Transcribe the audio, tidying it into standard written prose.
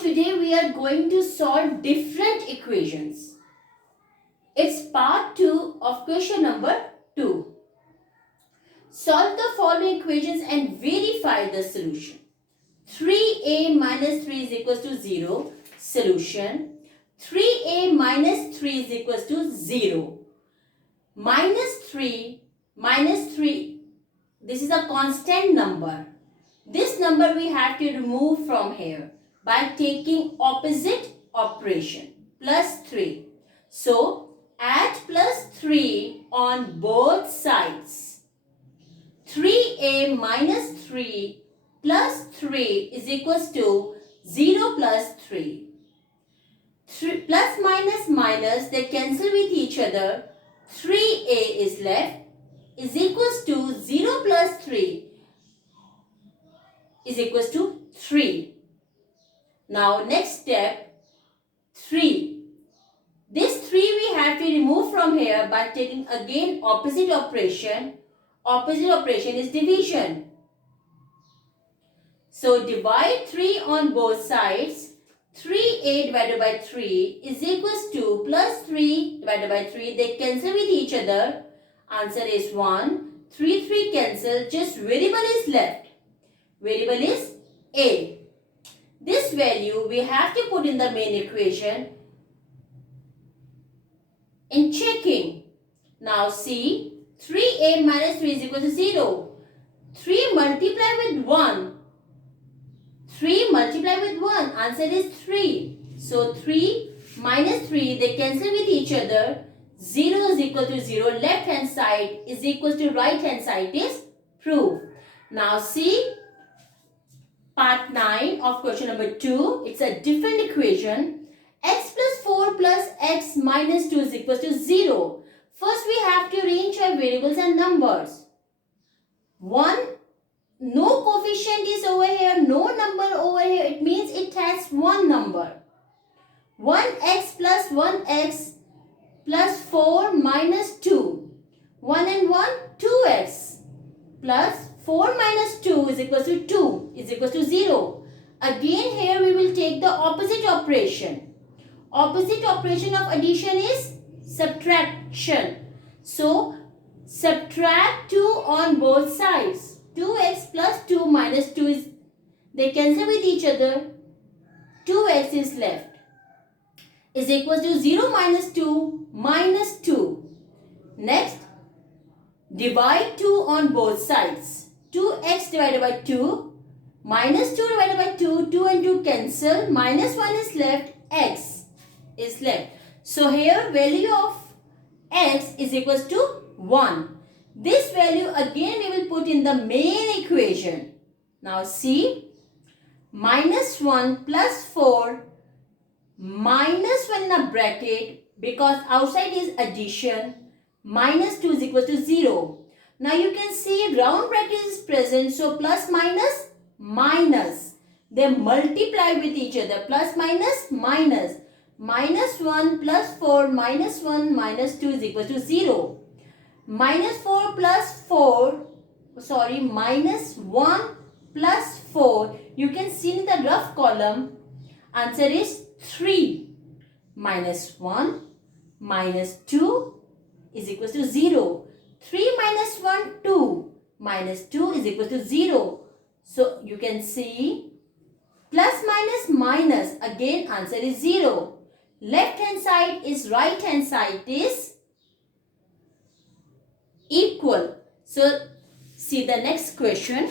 today we are going to solve different equations. It's part 2 of question number 2. Solve the following equations and verify the solution. 3a minus 3 is equals to 0. Solution. 3a minus 3 is equals to 0. Minus 3, this is a constant number. This number we have to remove from here by taking opposite operation. Plus 3. So, add plus 3 on both sides. 3a minus 3 plus 3 is equals to 0 plus 3. Plus minus, they cancel with each other. 3a is left is equals to 0 plus 3 is equals to 3. Now next step, 3. This 3 we have to remove from here by taking again opposite operation. Opposite operation is division. So divide 3 on both sides. 3a divided by 3 is equals to plus 3 divided by 3. They cancel with each other. Answer is 1. 3 cancel. Just variable is left. Variable is a. This value we have to put in the main equation in checking. Now see, 3a minus 3 is equal to 0. 3 multiply with 1. 3 multiply with 1. Answer is 3. So 3 minus 3, they cancel with each other. 0 is equal to 0. Left hand side is equal to right hand side is proved. Now see part 9 of question number 2. It's a different equation. X plus 4 plus x minus 2 is equal to 0. First we have to arrange our variables and numbers. 1. No coefficient is over here, no number over here. It means it has one number. 1x plus 1x plus 4 minus 2. 1 and 1, 2x plus 4 minus 2 is equal to 2 is equal to 0. Again here we will take the opposite operation. Opposite operation of addition is subtraction. So subtract 2 on both sides. 2x plus 2 minus 2 is, they cancel with each other. 2x is left. Is equals to 0 minus 2 minus 2. Next, divide 2 on both sides. 2x divided by 2 minus 2 divided by 2. 2 and 2 cancel. Minus 1 is left. X is left. So here value of x is equals to 1. This value again we will put in the main equation. Now see, minus 1 plus 4 minus 1 in a bracket, because outside is addition, minus 2 is equal to 0. Now you can see round bracket is present, so plus minus minus. They multiply with each other. Plus minus minus. Minus 1 plus 4 minus 1 minus 2 is equal to 0. Minus 4 plus 4, minus 1 plus 4, you can see in the rough column, answer is 3. Minus 1 minus 2 is equal to 0. 3 minus 1, 2. Minus 2 is equal to 0. So you can see plus minus minus, again answer is 0. Left hand side is right hand side is equal. So see the next question.